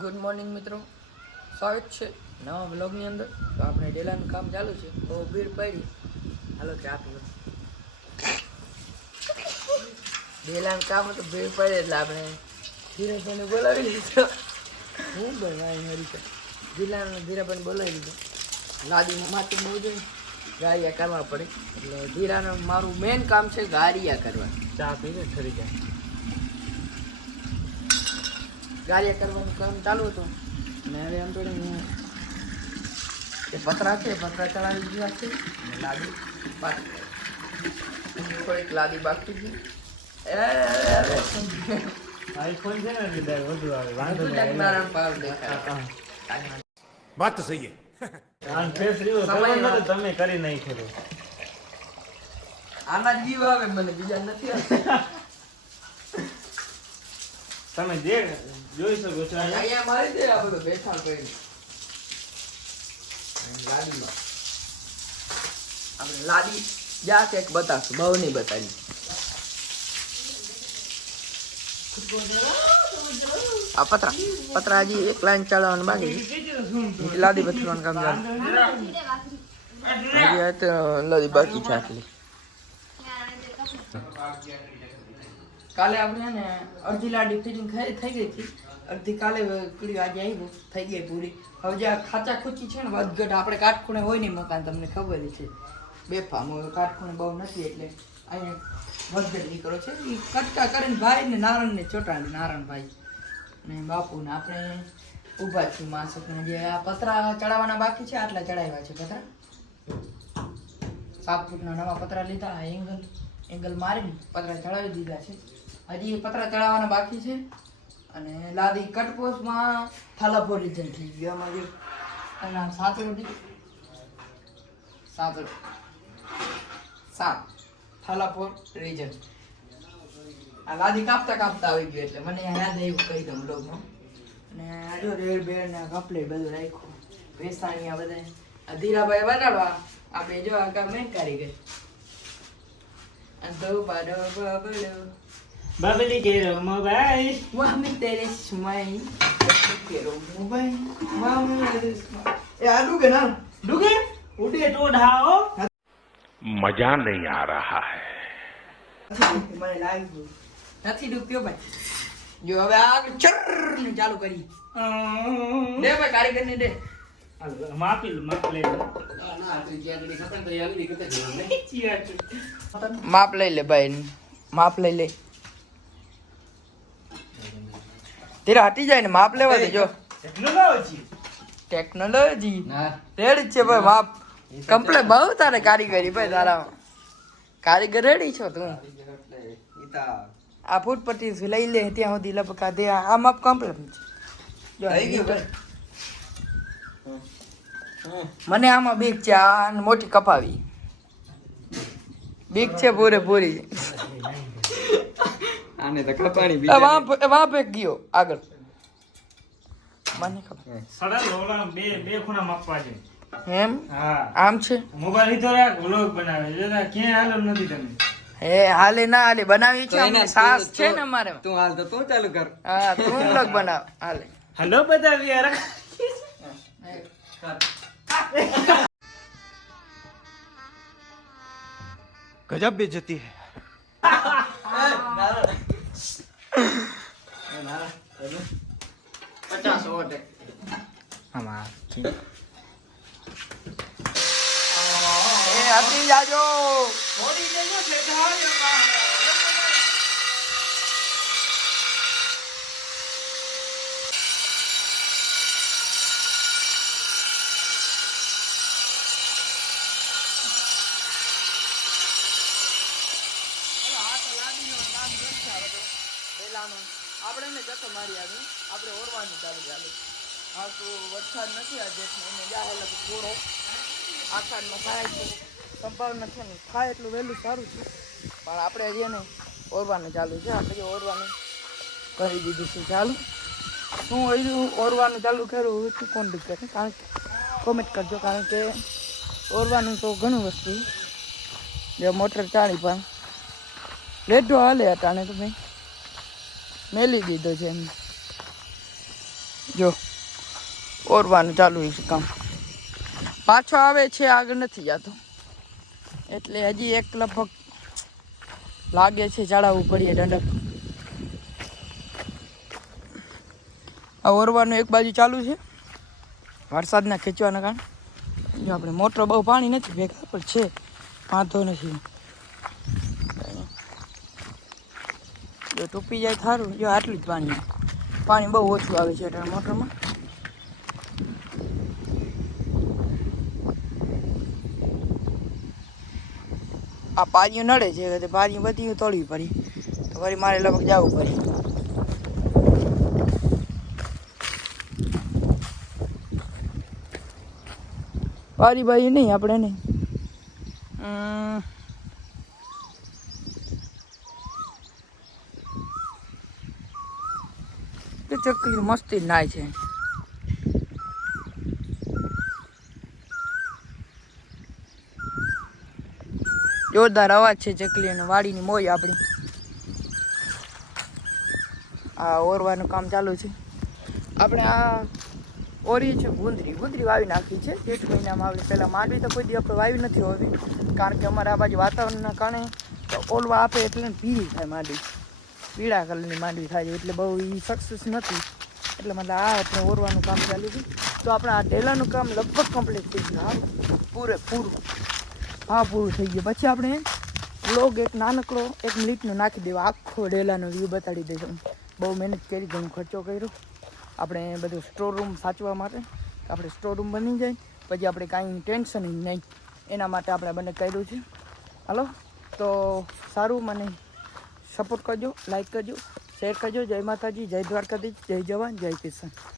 Good morning મિત્રો. સ્વાગત છે નવા બ્લોગની અંદર. તો આપણે ડેલાનું કામ ચાલુ છે. બહુ ભીડ પડી. હાલો ચા પીવો ડેલાનું કામ તો ભીડ પડે એટલે આપણે ધીરેભાઈને બોલાવી લીધો. હું ભાઈ છે. ધીરાને ધીરાભાઈને બોલાવી લીધો. લાદી માથે બહુ જોઈએ ગારિયા કરવા પડે. એટલે ધીરાનું મારું મેઇન કામ છે ગારિયા કરવા. ચા પીને ઠરી જાય કાર્ય કરવાનું કામ ચાલુ હતું. અને હવે એમ થોડી હું એ પતરા છે પતરા ચડાવી ગયા છે. લાદી બાકી. થોડીક લાદી બાકી હતી આઈફોન છે ને વધુ આવે વાંધો દેખાય. વાત તો સહી તમે કરી નાખ્યો આના જીવ આવે મને બીજા નથી તમે જે જોઈ શકો છો અહીંયા. મારી દે આ બધું બેઠાણ કરીને. અને આપણે લાદી જા એક બતાવશું બહુ નહીં બતાવી. આ પતરા પતરા હજી એક લાઈન ચાલવાનું બાકી લાદી બથરવાનું કામ ચાલે. હજી આ તો લાદી બાકી છે આટલી. કાલે આપણે ને અડધી લાડી ફિટિંગ થઈ ગઈ હતી. અડધી કાલે કીડી આજે આવી થઈ ગઈ પૂરી. હવે જે આ ખાચા ખૂચી છે ને, વધઘટ આપણે કાટખૂણે હોય નહીં મકાન, તમને ખબર છે. બેફામ હોય, કાટખૂણે બહુ નથી એટલે અહીંયા વધઘટ નીકળો છે. એ કટકા કરીને ભાઈ ને નારાયણ ને ચોટાડી, નારણભાઈ ને બાપુ ને આપણે ઊભા છીએ માસકને જે આ પતરા ચડાવવાના બાકી છે, આટલા ચડાવ્યા છે પતરા. સાત ફૂટના નવા પતરા લીધા એંગલ એંગલ મારીને પતરા ચડાવી દીધા છે. હજી પતરા ચડાવવાના બાકી છે. અને લાદી કટપોસમાં થાલાપો રીજન થઈ ગયો અમારી અને સાતડો દી સાત. થાલાપોર રીજન આ લાદી કાપતા કાપતા આવી ગયું એટલે મને યાદ આવ્યું કહી દઉં બ્લોગમાં અને જો રેડ બેડ ને કપડે બધું રાખ્યું. વેસાણીયા બધા ધીરાભાઈ બનાડવા. આપણે જો આ કામ કરી ગઈ. અંધો પાડો બબડો. બબલી કેરો મોબાઈલ વામે તેરે સુમાઈ કેરો મોબાઈલ વામે એ આ ડૂગે ના ડૂગે ઉડે તો ઢાઓ મજા નહીં આ રહા હે મને લાગ્યું નથી ડૂબ્યો ભાઈ. જો હવે આગ ચર ને ચાલુ કરી. દે ભાઈ કારીગર ને દે માપી લો માપ લઈ લે. માપ લઈ લે ભાઈ માપ લઈ લે. તેરા હટી જાય ને માપ લેવા દેજો. ટેકનોલોજી ટેકનોલોજી રેડી છે ભાઈ માપ. કમ્પ્લેટ બહુ તારે કારીગરી ભાઈ તારા કારીગર રેડી છો તું? આ ફૂટ પટ્ટી લઈ લે ત્યાં સુધી લપકા દે. આ માપ કમ્પ્લેટ છે. જો આવી ગયું ભાઈ મને આમાં બીક છે આ મોટી કપાવી. બીક છે પૂરે પૂરી આને તો કપાણી એ વાં પે- વાં પે ગયો આગળ મને ખબર સરળ ઓલા બે બે ખૂણા માપવા છે એમ હા આમ છે મોબાઈલ લીધો રાખ વ્લોગ બનાવે જોતા ક્યાંય હાલો નથી તમે હે હાલે ના હાલે બનાવી છે તો અમને એના સાસ તું- છે તું- ને અમારે તું હાલ તો તું ચાલુ કર હા તું લગ બનાવ હાલે હલો બધા વિયાર गजब बेचती है પચાસ વોટ એ આપી જાજો આપણે એને જતો મારી આવી આપણે ઓરવાનું ચાલુ ચાલુ. હા, તો વરસાદ નથી આ જેઠ એને જાય એટલે થોડો આખાડમાં થાય છે. સંભાવના છે ને થાય એટલું વહેલું સારું છે. પણ આપણે હજી એને ઓરવાનું ચાલુ છે. આપણે ઓરવાનું કરી દીધું છે ચાલુ. શું હજુ ઓરવાનું ચાલુ કર્યું તું કોણ દીકરે કારણ કે કોમેન્ટ કરજો, કારણ કે ઓરવાનું તો ઘણું વસ્તુ જે મોટર ચાલી પણ. લેટો હાલે અટાણે તો મેં મેલી દીધો છે એમ. જો, ઓરવાનું ચાલુ છે કામ. પાછો આવે છે આગળ નથી જતો એટલે હજી એક લગભગ લાગે છે ચડાવવું પડીએ દંડક આ ઓરવાનું એક બાજુ ચાલુ છે. વરસાદના ખેંચવાના કારણે. જો આપણે મોટર બહુ પાણી નથી ભેગા, પણ છે, વાંધો નથી. જો ટૂપી જાય થારું. જો આટલું જ પાણી પાણી બહુ ઓછું આવે છે એટલે મોટરમાં. આ પારીઓ નડે છે તે પારીઓ બધી તોડવી પડી. તો ફરી મારે લગભગ જવું પડે. પારી બારી નહીં, આપણે નહીં. અમ, ચકલી મસ્તી નાય છે. જોરદાર અવાજ છે ચકલી અને વાડીની મોજ આપણી. આ ઓરવાનું કામ ચાલુ છે. આપણે આ ઓરી છે ગુંદરી. ગુંદરી વાવી નાખી છે. જેઠ મહિનામાં આવે પહેલાં માંડવી તો કોઈ દી આપણે વાવી નથી હોવી. કારણ કે અમારા આ બાજુ વાતાવરણના કારણે ઓલવા આપે એટલે પીળી થાય માંડવી. પીળા કલરની માંડવી થાય છે, એટલે બહુ એ સક્સેસ નથી. એટલે મતલબ આ આપણે ઓરવાનું કામ ચાલુ છે. તો આપણે આ ઢેલાનું કામ લગભગ કમ્પ્લીટ થઈ ગયું. હા, પૂરેપૂરું. હા પૂરું થઈ ગયું. પછી આપણે લોગ એક નાનકડો, એક મિનિટનો નાખી દેવો. આખો ડેલાનો વ્યૂ બતાડી દઈશું. બહુ મહેનત કરી, ઘણો ખર્ચો કર્યો. આપણે બધું સ્ટોર રૂમ સાચવા માટે. આપણે સ્ટોર રૂમ બની જાય. પછી આપણે કાંઈ ટેન્શન નહીં. એના માટે આપણે બંને કર્યું છે. હાલો? તો સારું, મને સપોર્ટ કરજો લાઇક કરજો શેર કરજો. જય માતાજી જય દ્વારકાધીશ જય જવાન જય કિશન